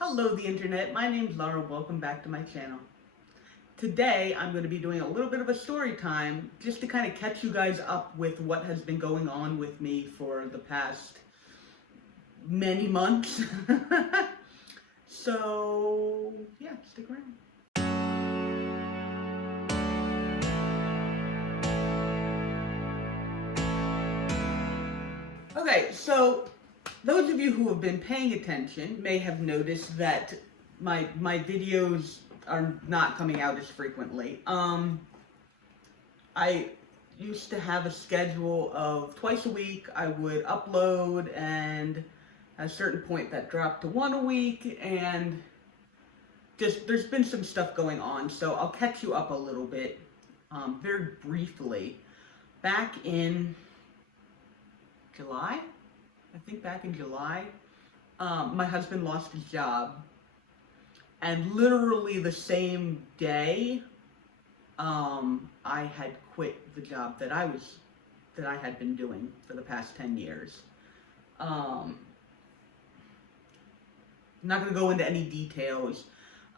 Hello the internet, my name's Laura, welcome back to my channel. Today I'm going to be doing a little bit of a story time just to kind of catch you guys up with what has been going on with me for the past many months. So yeah, stick around. Okay, so those of you who have been paying attention may have noticed that my videos are not coming out as frequently. I used to have a schedule of twice a week I would upload, and at a certain point that dropped to one a week, and just there's been some stuff going on, so I'll catch you up a little bit very briefly. Back in July, my husband lost his job, and literally the same day, I had quit the job that I had been doing for the past 10 years. I'm not going to go into any details.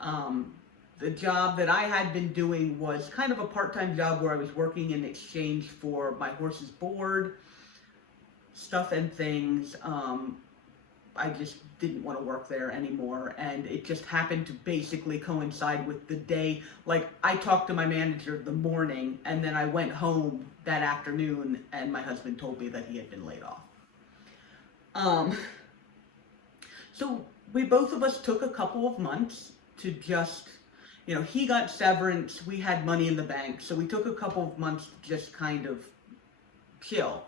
The job that I had been doing was kind of a part-time job where I was working in exchange for my horse's board, stuff and things. I just didn't want to work there anymore, and it just happened to basically coincide with the day. Like, I talked to my manager the morning, and then I went home that afternoon, and my husband told me that he had been laid off. So both of us took a couple of months to just, he got severance, we had money in the bank, so we took a couple of months to just kind of chill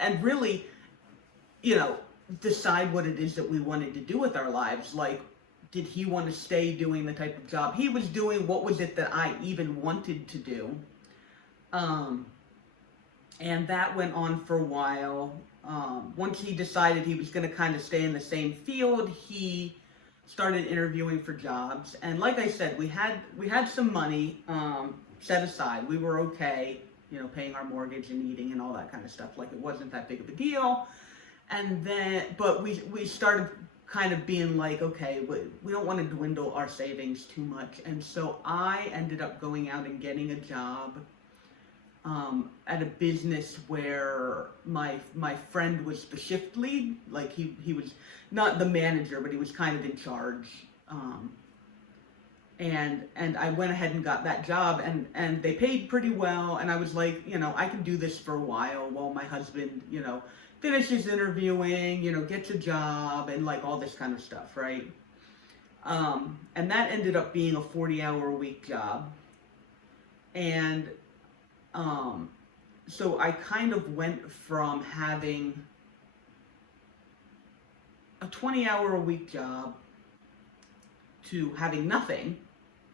and really, decide what it is that we wanted to do with our lives. Like, did he want to stay doing the type of job he was doing? What was it that I even wanted to do? And that went on for a while. Once he decided he was going to kind of stay in the same field, he started interviewing for jobs. And like I said, we had some money set aside. We were okay, paying our mortgage and eating and all that kind of stuff. Like, it wasn't that big of a deal. And then, but we started kind of being like, okay, we don't want to dwindle our savings too much. And so I ended up going out and getting a job at a business where my friend was the shift lead. Like, he was not the manager, but he was kind of in charge. And I went ahead and got that job, and they paid pretty well, and I was like, I can do this for a while my husband, finishes interviewing, gets a job, and like all this kind of stuff, right? And that ended up being a 40-hour-a-week job. And so I kind of went from having a 20-hour-a-week job to having nothing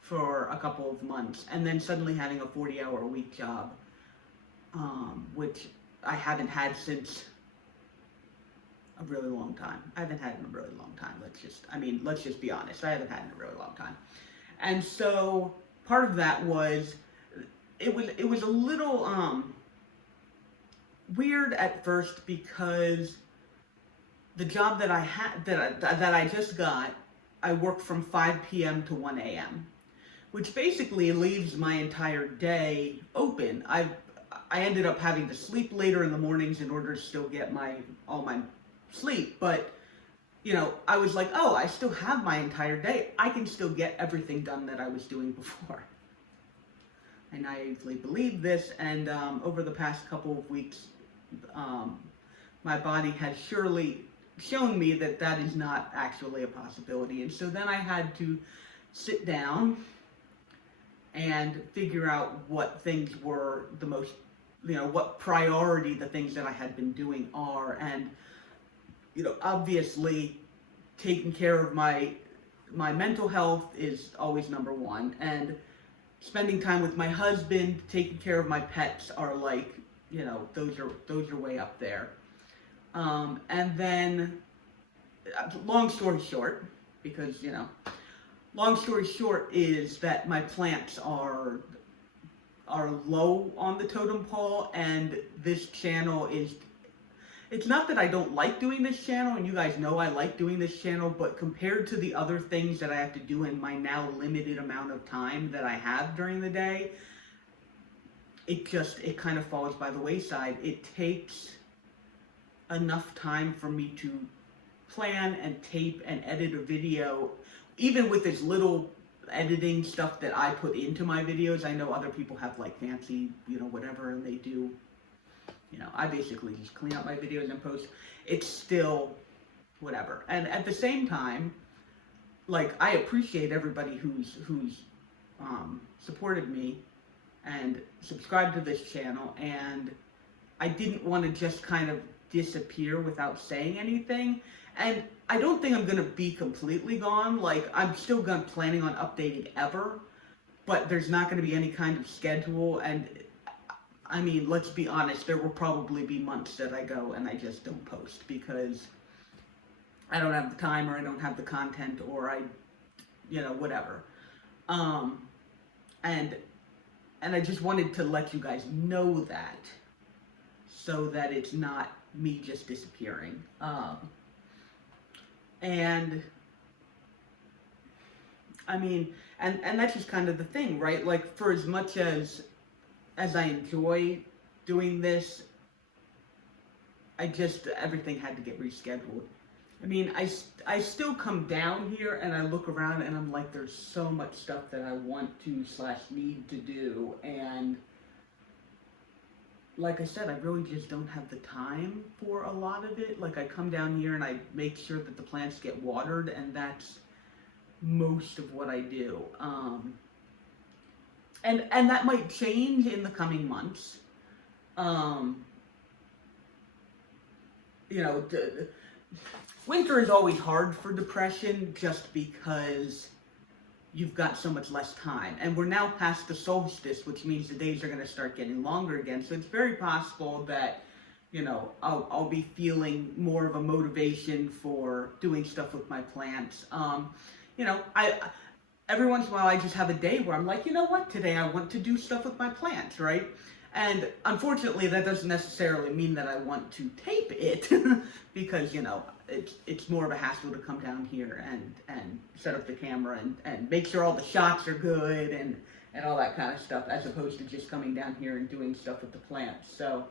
for a couple of months, and then suddenly having a 40-hour-a-week job, which I haven't had since a really long time. I haven't had in a really long time. Let's just be honest. I haven't had in a really long time. And so part of that was, it was a little weird at first, because the job that I had, that I just got, I work from 5 p.m. to 1 a.m., which basically leaves my entire day open. I ended up having to sleep later in the mornings in order to still get all my sleep, but I was like, oh, I still have my entire day. I can still get everything done that I was doing before. I naively believed this, and over the past couple of weeks, my body has surely shown me that is not actually a possibility. And so then I had to sit down and figure out what things were the most, what priority the things that I had been doing are. And obviously taking care of my mental health is always number one, and spending time with my husband, taking care of my pets are like, those are way up there. And then, long story short, is that my plants are low on the totem pole, and this channel is it's not that I don't like doing this channel, and you guys know I like doing this channel, but compared to the other things that I have to do in my now limited amount of time that I have during the day, it kind of falls by the wayside. It takes enough time for me to plan and tape and edit a video, even with as little editing stuff that I put into my videos. I know other people have like fancy, whatever, and they do. I basically just clean up my videos and post. It's still whatever. And at the same time, like, I appreciate everybody who's supported me and subscribed to this channel, and I didn't want to just kind of disappear without saying anything. And I don't think I'm going to be completely gone. Like, I'm still planning on updating ever, but there's not going to be any kind of schedule. And I mean, let's be honest, there will probably be months that I go and I just don't post because I don't have the time, or I don't have the content, or I, whatever. And I just wanted to let you guys know that, so that it's not me just disappearing. And I mean, and that's just kind of the thing, right? Like, for as much as I enjoy doing this, everything had to get rescheduled. I mean, I still come down here and I look around and I'm like, there's so much stuff that I want to / need to do, and like I said, I really just don't have the time for a lot of it. Like, I come down here and I make sure that the plants get watered, and that's most of what I do. And that might change in the coming months. Winter is always hard for depression just because you've got so much less time. And we're now past the solstice, which means the days are going to start getting longer again. So it's very possible that, I'll be feeling more of a motivation for doing stuff with my plants. Every once in a while, I just have a day where I'm like, you know what, today I want to do stuff with my plants, right? And unfortunately, that doesn't necessarily mean that I want to tape it, because, it's more of a hassle to come down here and set up the camera and make sure all the shots are good and all that kind of stuff, as opposed to just coming down here and doing stuff with the plants. So,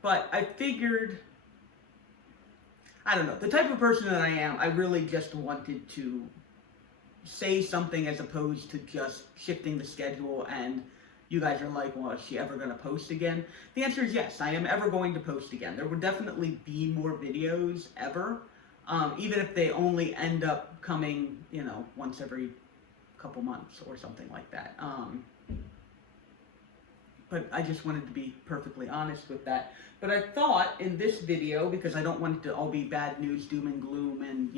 but I figured, I don't know, the type of person that I am, I really just wanted to say something as opposed to just shifting the schedule, and you guys are like, well, is she ever going to post again? The answer is yes, I am ever going to post again. There will definitely be more videos ever, even if they only end up coming, once every couple months or something like that. But I just wanted to be perfectly honest with that. But I thought in this video, because I don't want it to all be bad news, doom and gloom, and,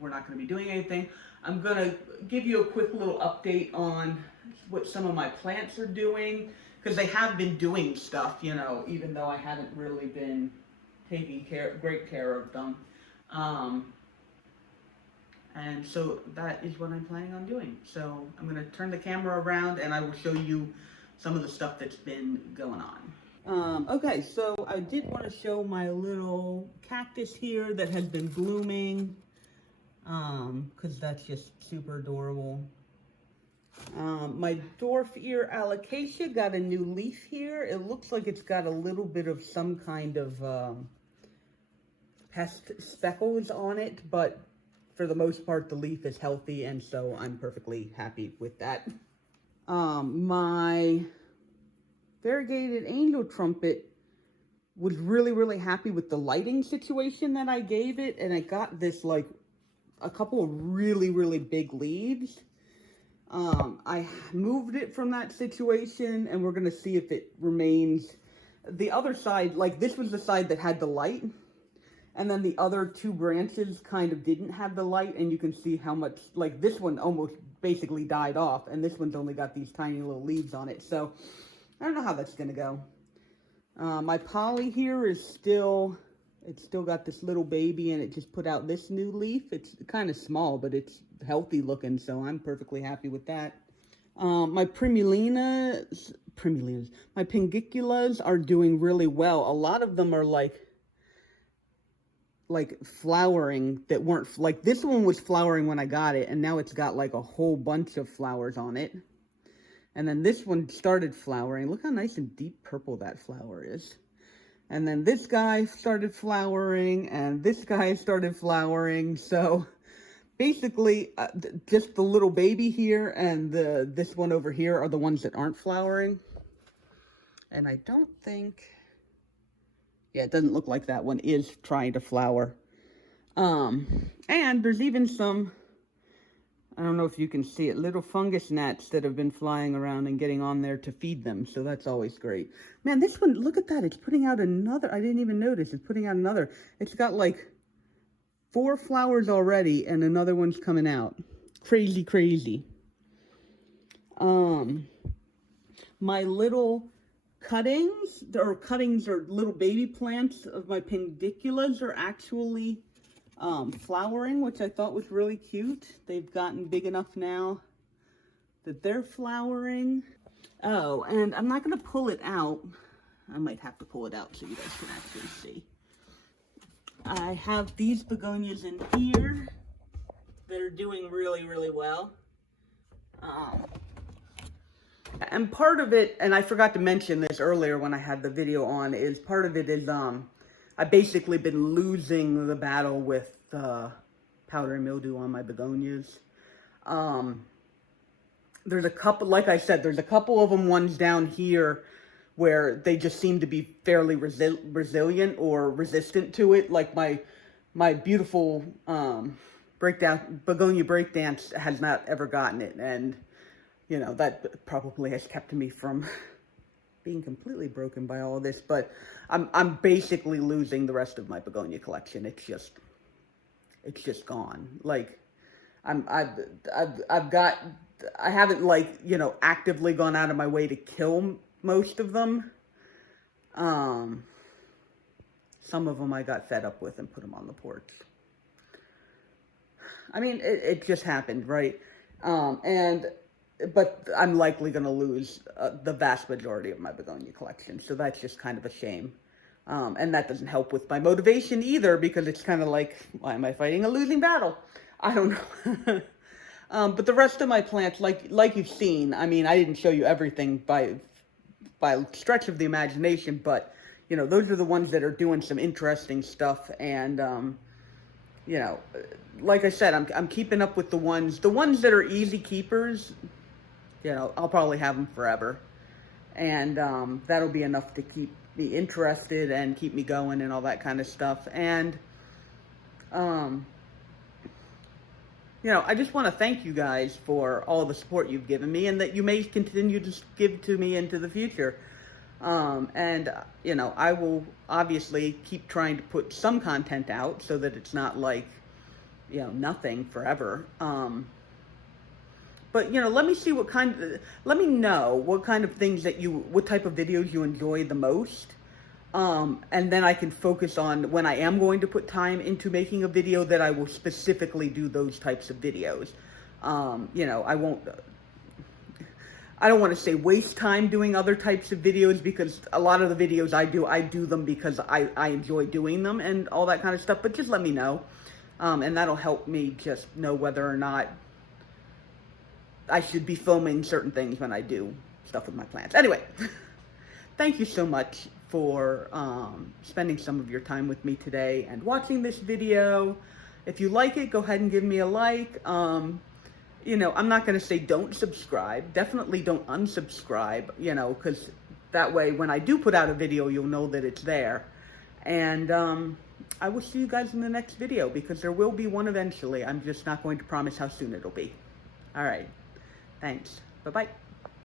we're not going to be doing anything, I'm going to give you a quick little update on what some of my plants are doing, because they have been doing stuff, even though I haven't really been taking great care of them. And so that is what I'm planning on doing. So I'm going to turn the camera around and I will show you some of the stuff that's been going on. Okay, so I did want to show my little cactus here that has been blooming, because that's just super adorable. My dwarf ear alocasia got a new leaf here. It looks like it's got a little bit of some kind of pest speckles on it, but for the most part the leaf is healthy, and so I'm perfectly happy with that. My variegated angel trumpet was really happy with the lighting situation that I gave it, and I got this, like, a couple of really big leaves. I moved it from that situation, and we're gonna see if it remains. The other side, like, this was the side that had the light, and then the other two branches kind of didn't have the light, and you can see how much, like, this one almost basically died off, and this one's only got these tiny little leaves on it. So I don't know how that's gonna go. My poly here is still got this little baby, and it just put out this new leaf. It's kind of small, but it's healthy looking, so I'm perfectly happy with that. My my pingiculas are doing really well. A lot of them are like flowering that weren't, like this one was flowering when I got it, and now it's got like a whole bunch of flowers on it. And then this one started flowering. Look how nice and deep purple that flower is. And then this guy started flowering, and this guy started flowering. So basically, just the little baby here and this one over here are the ones that aren't flowering. And I don't think, yeah, it doesn't look like that one is trying to flower. And there's even some, I don't know if you can see it, little fungus gnats that have been flying around and getting on there to feed them. So that's always great. Man, this one, look at that. It's putting out another, I didn't even notice. It's putting out another. It's got like 4 flowers already and another one's coming out. Crazy, crazy. My little cuttings or little baby plants of my pendiculas are actually flowering, which I thought was really cute. They've gotten big enough now that they're flowering. Oh, and I'm not going to pull it out. I might have to pull it out so you guys can actually see. I have these begonias in here that are doing really, really well. And part of it, and I forgot to mention this earlier when I had the video on, is part of it is I've basically been losing the battle with powdery mildew on my begonias. There's a couple, like I said, there's a couple of them, ones down here where they just seem to be fairly resilient or resistant to it. Like my beautiful begonia breakdance has not ever gotten it, and you know that probably has kept me from being completely broken by all of this. But I'm basically losing the rest of my begonia collection. It's just gone. Like I haven't, like, you know, actively gone out of my way to kill most of them. Some of them I got fed up with and put them on the porch. I mean, it just happened, right? But I'm likely going to lose the vast majority of my begonia collection, so that's just kind of a shame. And that doesn't help with my motivation either, because it's kind of like, why am I fighting a losing battle? I don't know. But the rest of my plants, like you've seen, I mean, I didn't show you everything by stretch of the imagination, but, you know, those are the ones that are doing some interesting stuff. And, you know, like I said, I'm keeping up with the ones that are easy keepers. You know, I'll probably have them forever. And that'll be enough to keep me interested and keep me going and all that kind of stuff. And, you know, I just want to thank you guys for all the support you've given me, and that you may continue to give to me into the future. And, you know, I will obviously keep trying to put some content out so that it's not like, you know, nothing forever. But, you know, let me know what kind of things what type of videos you enjoy the most. And then I can focus on when I am going to put time into making a video, that I will specifically do those types of videos. You know, I don't want to say waste time doing other types of videos, because a lot of the videos I do them because I enjoy doing them and all that kind of stuff. But just let me know. And that'll help me just know whether or not I should be filming certain things when I do stuff with my plants. Anyway, thank you so much for spending some of your time with me today and watching this video. If you like it, go ahead and give me a like. You know, I'm not going to say don't subscribe. Definitely don't unsubscribe, you know, because that way when I do put out a video, you'll know that it's there. And I will see you guys in the next video, because there will be one eventually. I'm just not going to promise how soon it'll be. All right. Thanks. Bye-bye.